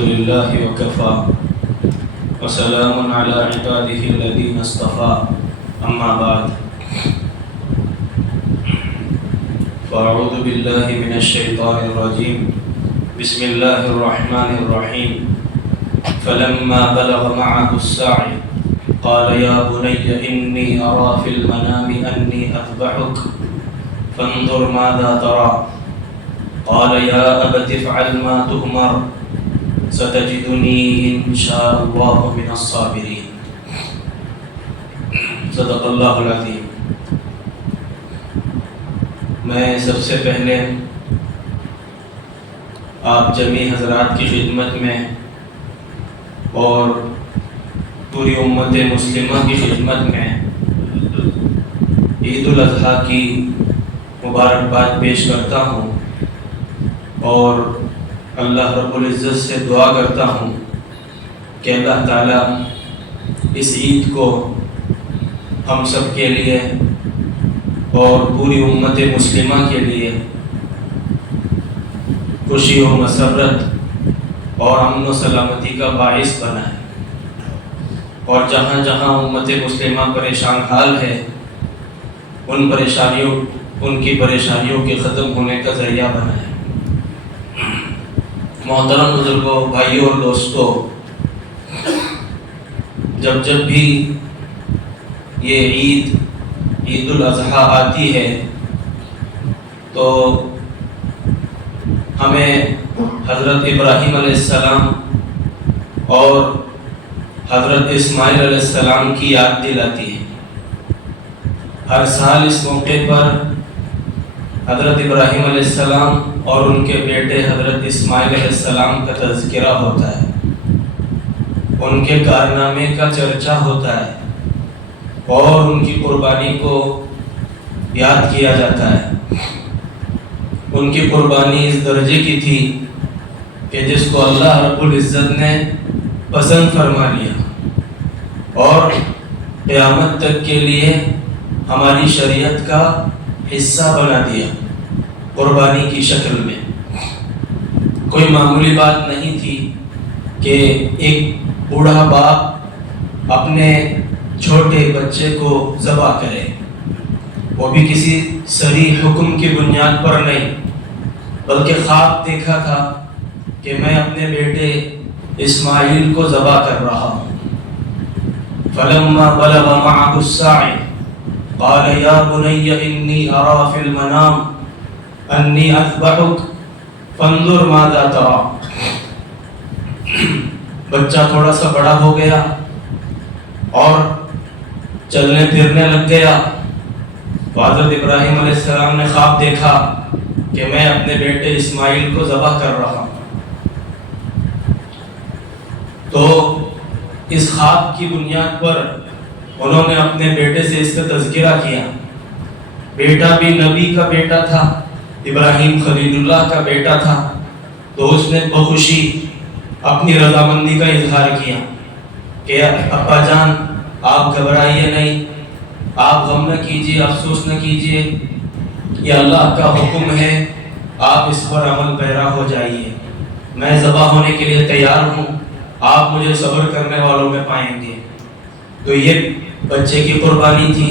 لله وكفى وسلام على عباده الذين اصطفى أما بعد فأعوذ بالله من الشيطان الرجيم بسم الله الرحمن الرحيم فلما بلغ معه السعي قال يا بني إني أرى في المنام أني أذبحك فانظر ماذا ترى قال يا أبت افعل ما تؤمر ستجدني إن شاء الله من الصابرين صدق اللہ العظیم۔ میں سب سے پہلے آپ جمیع حضرات کی خدمت میں اور پوری امت مسلمہ کی خدمت میں عید الاضحیٰ کی مبارکباد پیش کرتا ہوں اور اللہ رب العزت سے دعا کرتا ہوں کہ اللہ تعالیٰ اس عید کو ہم سب کے لیے اور پوری امت مسلمہ کے لیے خوشی و مسرت اور امن و سلامتی کا باعث بنائے، اور جہاں جہاں امت مسلمہ پریشان حال ہے ان کی پریشانیوں کے ختم ہونے کا ذریعہ بنائے۔ محترم بزرگوں، بھائیوں اور دوستوں، جب بھی یہ عید الاضحیٰ آتی ہے تو ہمیں حضرت ابراہیم علیہ السلام اور حضرت اسماعیل علیہ السلام کی یاد دلاتی ہے۔ ہر سال اس موقع پر حضرت ابراہیم علیہ السلام اور ان کے بیٹے حضرت اسماعیل علیہ السلام کا تذکرہ ہوتا ہے، ان کے کارنامے کا چرچا ہوتا ہے اور ان کی قربانی کو یاد کیا جاتا ہے۔ ان کی قربانی اس درجے کی تھی کہ جس کو اللہ رب العزت نے پسند فرما لیا اور قیامت تک کے لیے ہماری شریعت کا حصہ بنا دیا قربانی کی شکل میں۔ کوئی معمولی بات نہیں تھی کہ ایک بوڑھا باپ اپنے چھوٹے بچے کو ذبح کرے، وہ بھی کسی صریح حکم کی بنیاد پر نہیں، بلکہ خواب دیکھا تھا کہ میں اپنے بیٹے اسماعیل کو ذبح کر رہا ہوں۔ فلما بلغ معه السعي قال يا بني إني أرى في المنام أني أذبحك فانظر ماذا ترى۔ بچہ تھوڑا سا بڑا ہو گیا اور چلنے پھرنے لگ گیا تو حضرت ابراہیم علیہ السلام نے خواب دیکھا کہ میں اپنے بیٹے اسماعیل کو ذبح کر رہا ہوں۔ تو اس خواب کی بنیاد پر انہوں نے اپنے بیٹے سے اس کا تذکرہ کیا۔ بیٹا بھی نبی کا بیٹا تھا، ابراہیم خلیل اللہ کا بیٹا تھا، تو اس نے بخوشی اپنی رضامندی کا اظہار کیا کہ ابا جان آپ گھبرائیے نہیں، آپ غم نہ کیجیے، افسوس نہ کیجیے، یہ اللہ کا حکم ہے، آپ اس پر عمل پیرا ہو جائیے، میں ذبح ہونے کے لیے تیار ہوں، آپ مجھے صبر کرنے والوں میں پائیں گے۔ تو یہ بچے کی قربانی تھی،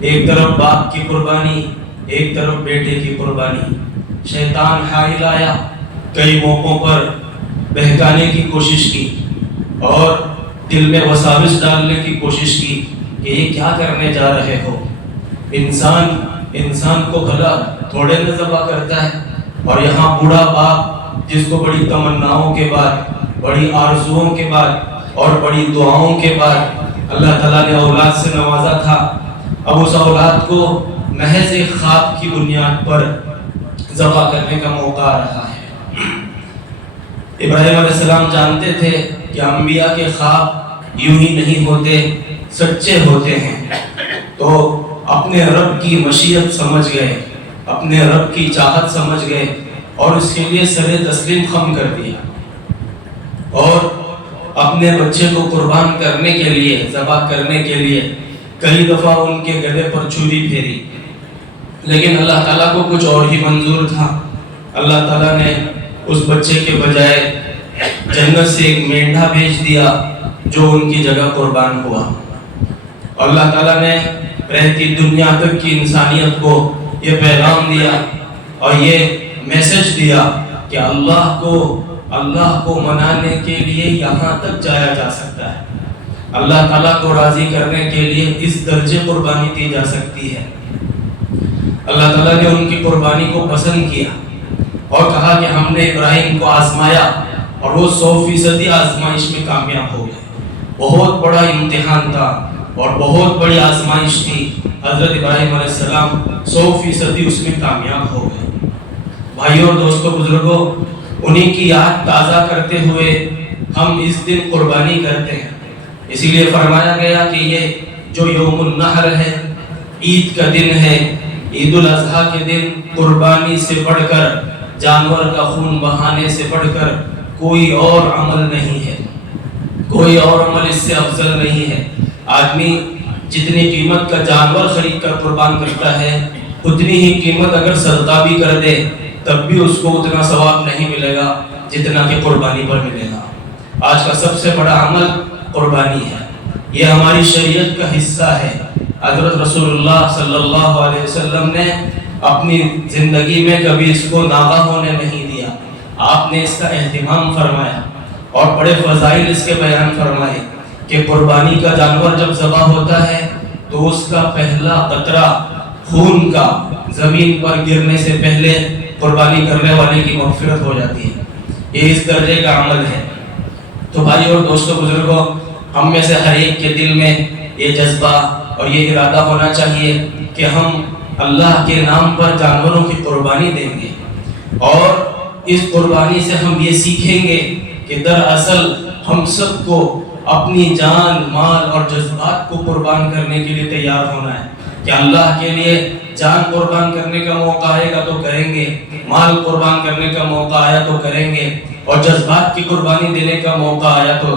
ایک طرف باپ کی قربانی، ایک طرف بیٹے کی قربانی۔ شیطان حائل آیا، کئی موقعوں پر بہکانے کی کوشش کی اور دل میں وساوس ڈالنے کی کوشش کی کہ یہ کیا کرنے جا رہے ہو، انسان کو بھلا تھوڑے میں ذبح کرتا ہے، اور یہاں بوڑھا باپ جس کو بڑی تمناؤں کے بعد، بڑی آرزوؤں کے بعد اور بڑی دعاؤں کے بعد اللہ تعالیٰ نے اولاد سے نوازا تھا، اب اس اولاد کو محض ایک خواب کی بنیاد پر ذبح کرنے کا موقع آ رہا ہے۔ ابراہیم علیہ السلام جانتے تھے کہ انبیاء کے خواب یوں ہی نہیں ہوتے، سچے ہوتے ہیں، تو اپنے رب کی مشیت سمجھ گئے، اپنے رب کی چاہت سمجھ گئے اور اس کے لیے سر تسلیم خم کر دیا، اور اپنے بچے کو قربان کرنے کے لیے، ذبح کرنے کے لیے کئی دفعہ ان کے گلے پر چھری پھیری، لیکن اللہ تعالیٰ کو کچھ اور ہی منظور تھا۔ اللہ تعالیٰ نے اس بچے کے بجائے جنت سے ایک مینڈھا بھیج دیا جو ان کی جگہ قربان ہوا۔ اللہ تعالیٰ نے رہتی دنیا تک کی انسانیت کو یہ پیغام دیا اور یہ میسج دیا کہ اللہ کو منانے کے لیے یہاں تک جایا جا سکتا ہے، اللہ تعالیٰ کو راضی کرنے کے لیے اس درجے قربانی دی جا سکتی ہے۔ اللہ تعالیٰ نے ان کی قربانی کو پسند کیا اور کہا کہ ہم نے ابراہیم کو آزمایا اور وہ 100% آزمائش میں کامیاب ہو گئے۔ بہت بڑا امتحان تھا اور بہت بڑی آزمائش تھی، حضرت ابراہیم علیہ السلام 100% اس میں کامیاب ہو گئے۔ بھائیوں اور دوستوں، بزرگوں، انہی کی یاد تازہ کرتے ہوئے ہم اس دن قربانی کرتے ہیں۔ اسی لیے فرمایا گیا کہ یہ جو یوم النحر ہے، عید کا دن ہے، عید الاضحیٰ کے دن قربانی سے بڑھ کر، جانور کا خون بہانے سے بڑھ کر کوئی اور عمل نہیں ہے، کوئی اور عمل اس سے افضل نہیں ہے۔ آدمی جتنی قیمت کا جانور خرید کر قربان کرتا ہے، اتنی ہی قیمت اگر صدقہ بھی کر دے تب بھی اس کو اتنا ثواب نہیں ملے گا جتنا کہ قربانی پر ملے گا۔ آج کا سب سے بڑا عمل قربانی ہے، یہ ہماری شریعت کا حصہ ہے۔ حضرت رسول اللہ صلی اللہ علیہ وسلم نے اپنی زندگی میں کبھی اس کو ناغہ ہونے نہیں دیا، آپ نے اس کا اہتمام فرمایا اور بڑے فضائل اس کے بیان فرمائے کہ قربانی کا جانور جب ذبح ہوتا ہے تو اس کا پہلا قطرہ خون کا زمین پر گرنے سے پہلے قربانی کرنے والے کی مغفرت ہو جاتی ہے۔ یہ اس درجے کا عمل ہے۔ تو بھائی اور دوستوں، بزرگوں، ہم میں سے ہر ایک کے دل میں یہ جذبہ اور یہ ارادہ ہونا چاہیے کہ ہم اللہ کے نام پر جانوروں کی قربانی دیں گے، اور اس قربانی سے ہم یہ سیکھیں گے کہ دراصل ہم سب کو اپنی جان، مال اور جذبات کو قربان کرنے کے لیے تیار ہونا ہے کہ اللہ کے لیے جان قربان کرنے کا موقع آئے گا تو کریں گے، مال قربان کرنے کا موقع آیا تو کریں گے، اور جذبات کی قربانی دینے کا موقع آیا تو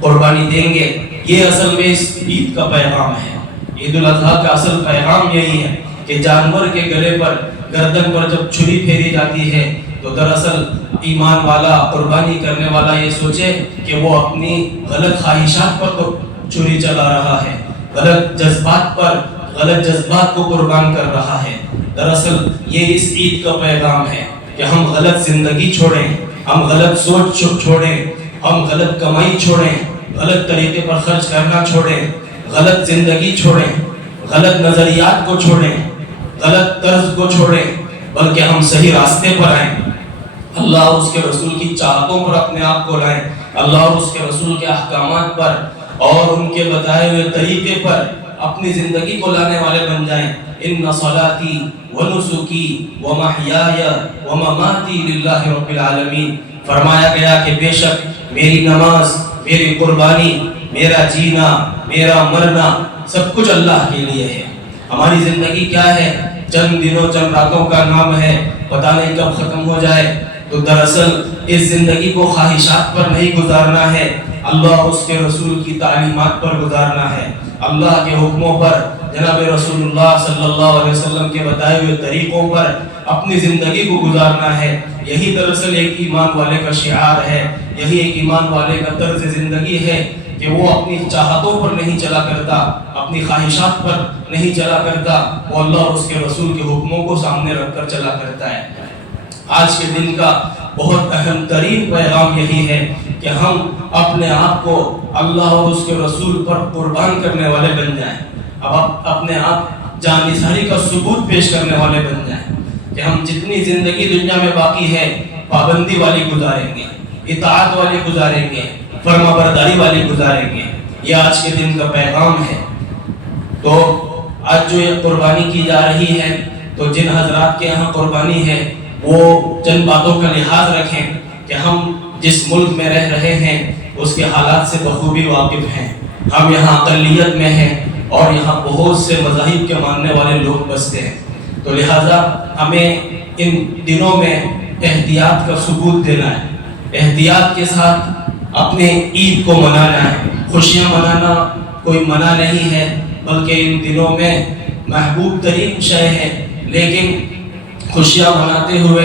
قربانی دیں گے۔ یہ اصل میں اس عید کا پیغام ہے۔ عید الاضحیٰ کا اصل پیغام یہی ہے کہ جانور کے گلے پر، گردن پر جب چھری پھیری جاتی ہے تو دراصل ایمان والا، قربانی کرنے والا یہ سوچے کہ وہ اپنی غلط خواہشات پر چھری چلا رہا ہے، غلط جذبات کو قربان کر رہا ہے۔ دراصل یہ اس عید کا پیغام ہے کہ ہم غلط زندگی چھوڑیں، ہم غلط سوچ چھوڑیں، ہم غلط کمائی چھوڑیں، غلط طریقے پر خرچ کرنا چھوڑیں، غلط زندگی چھوڑیں، غلط نظریات کو چھوڑیں، غلط طرز کو چھوڑیں، بلکہ ہم صحیح راستے پر آئیں، اللہ اور اس کے رسول کی چاہتوں پر اپنے آپ کو لائیں، اللہ اور اس کے رسول کے احکامات پر اور ان کے بتائے ہوئے طریقے پر اپنی زندگی کو لانے والے بن جائیں۔ ان صلاتی ونسکی ومحیای ومماتی للہ رب العالمین، فرمایا گیا کہ بے شک میری نماز، میری قربانی، میرا جینا، میرا مرنا سب کچھ اللہ کے لیے ہے۔ ہماری زندگی کیا ہے؟ چند دنوں، چند راتوں کا نام ہے، پتہ نہیں کب ختم ہو جائے۔ تو دراصل اس زندگی کو خواہشات پر نہیں گزارنا ہے، اللہ اور اس کے رسول کی تعلیمات پر گزارنا ہے، اللہ کے حکموں پر، جناب رسول اللہ صلی اللہ علیہ وسلم کے بتائے ہوئے طریقوں پر اپنی زندگی کو گزارنا ہے۔ یہی دراصل ایک ایمان والے کا شعار ہے، یہی ایک ایمان والے کا طرز زندگی ہے کہ وہ اپنی چاہتوں پر نہیں چلا کرتا، اپنی خواہشات پر نہیں چلا کرتا، وہ اللہ اور اس کے رسول کے حکموں کو سامنے رکھ کر چلا کرتا ہے۔ آج کے دن کا بہت اہم ترین پیغام یہی ہے کہ ہم اپنے آپ کو اللہ اور اس کے رسول پر قربان کرنے والے بن جائیں، اب اپنے آپ جان نثاری کا ثبوت پیش کرنے والے بن جائیں کہ ہم جتنی زندگی دنیا میں باقی ہے پابندی والی گزاریں گے، اطاعت والی گزاریں گے، فرما برداری والی گزاریں گے۔ یہ آج کے دن کا پیغام ہے۔ تو آج جو یہ قربانی کی جا رہی ہے، تو جن حضرات کے یہاں قربانی ہے وہ چند باتوں کا لحاظ رکھیں کہ ہم جس ملک میں رہ رہے ہیں اس کے حالات سے بخوبی واقف ہیں۔ ہم یہاں اقلیت میں ہیں اور یہاں بہت سے مذاہب کے ماننے والے لوگ بستے ہیں، تو لہٰذا ہمیں ان دنوں میں احتیاط کا ثبوت دینا ہے، احتیاط کے ساتھ اپنے عید کو منانا ہے۔ خوشیاں منانا کوئی منع نہیں ہے، بلکہ ان دنوں میں محبوب ترین شے ہے، لیکن خوشیاں مناتے ہوئے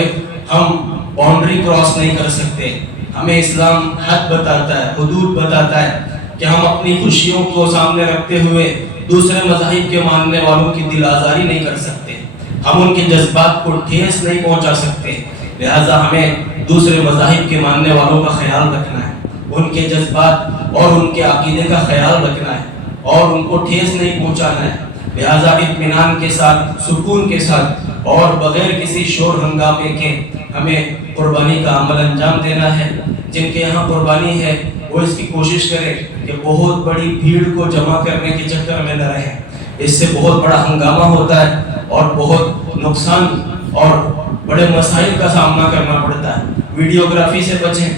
ہم باؤنڈری کراس نہیں کر سکتے. ہمیں اسلام حد بتاتا ہے, حدود بتاتا ہے کہ ہم اپنی خوشیوں کو سامنے رکھتے ہوئے دوسرے مذاہب کے ماننے والوں کی دل آزاری نہیں کر سکتے, ہم ان کے جذبات کو ٹھیس نہیں پہنچا سکتے. لہٰذا ہمیں دوسرے مذاہب کے ماننے والوں کا خیال رکھنا ہے, ان کے جذبات اور ان کے عقیدے کا خیال رکھنا ہے اور ان کو ٹھیس نہیں پہنچانا ہے. لہٰذا اطمینان کے ساتھ, سکون کے ساتھ اور بغیر کسی شور ہنگامے کے ہمیں قربانی کا عمل انجام دینا ہے. جن کے یہاں قربانی ہے وہ اس کی کوشش کریں کہ بہت بڑی بھیڑ کو جمع کرنے کے چکر میں نہ رہیں, اس سے بہت بڑا ہنگامہ ہوتا ہے اور بہت نقصان اور بڑے مسائل کا سامنا کرنا پڑتا ہے. ویڈیوگرافی سے بچیں,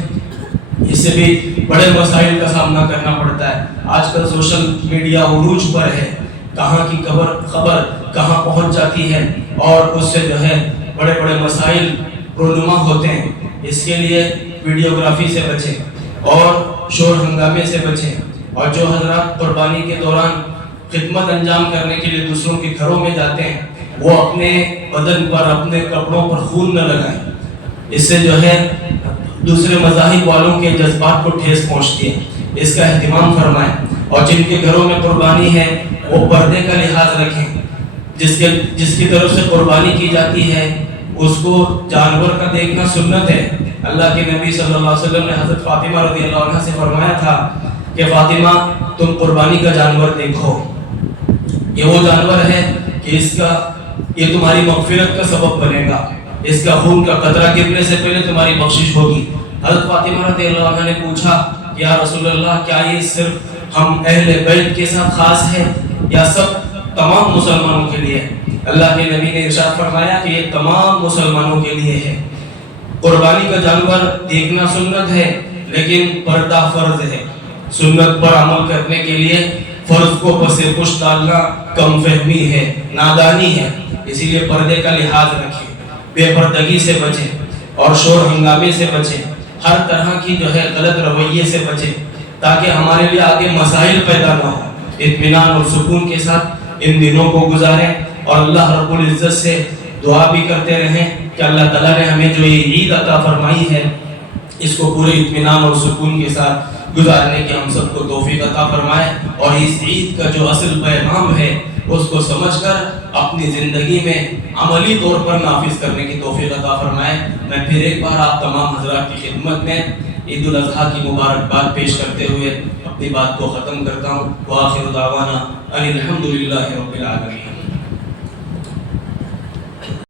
اس سے بھی بڑے مسائل کا سامنا کرنا پڑتا ہے. آج کل سوشل میڈیا عروج پر ہے, کہاں کی خبر کہاں پہنچ جاتی ہے اور اس سے جو ہے بڑے بڑے مسائل رونما ہوتے ہیں. اس کے لیے ویڈیوگرافی سے بچیں اور شور ہنگامے سے بچیں. اور جو حضرات قربانی کے دوران خدمت انجام کرنے کے لیے دوسروں کے گھروں میں جاتے ہیں وہ اپنے بدن پر, اپنے کپڑوں پر خون نہ لگائیں, اس سے جو ہے دوسرے مذاہب والوں کے جذبات کو ٹھیس پہنچتی ہے. اس کا اہتمام فرمائیں. اور جن کے گھروں میں قربانی ہے وہ پردے کا لحاظ رکھیں. جس کی طرف سے قربانی کی جاتی ہے اس کو جانور کا دیکھنا سنت ہے. اللہ کے نبی صلی اللہ علیہ وسلم نے حضرت فاطمہ رضی اللہ عنہ سے فرمایا تھا کہ فاطمہ تم قربانی کا جانور دیکھو, یہ وہ جانور ہے کہ یہ تمہاری مغفرت کا سبب بنے گا, اس کا خون کا قطرہ گرنے سے پہلے تمہاری بخشش ہوگی. حضرت فاطمہ رضی اللہ عنہ نے پوچھا یا رسول اللہ کیا یہ صرف ہم اہل بیت کے ساتھ خاص ہے یا سب تمام مسلمانوں کے لیے؟ اللہ کے نبی نے ارشاد فرمایا کہ یہ تمام مسلمانوں کے لیے ہے. قربانی کا جانور دیکھنا سنت ہے لیکن پردہ فرض ہے. سنت پر عمل کرنے کے لیے فرض کو پس پش ڈالنا کم فہمی ہے, نادانی ہے. اسی لیے پردے کا لحاظ رکھیں, بے پردگی سے بچیں اور شور ہنگامے سے بچیں, ہر طرح کی جو ہے غلط رویے سے بچیں تاکہ ہمارے لیے آگے مسائل پیدا نہ ہو. اطمینان اور سکون کے ساتھ ان دنوں کو گزاریں اور اللہ رب العزت سے دعا بھی کرتے رہیں کہ اللہ تعالیٰ نے ہمیں جو یہ عید عطا فرمائی ہے اس کو پورے اطمینان اور سکون کے ساتھ گزارنے کی ہم سب کو توفیق عطا فرمائے اور اس عید کا جو اصل پیغام ہے اس کو سمجھ کر اپنی زندگی میں عملی طور پر نافذ کرنے کی توفیق عطا فرمائے. میں پھر ایک بار آپ تمام حضرات کی خدمت میں عید الاضحیٰ کی مبارکباد پیش کرتے ہوئے اپنی بات کو ختم کرتا ہوں. وآخر دعوانا ان الحمد للہ رب العالمین.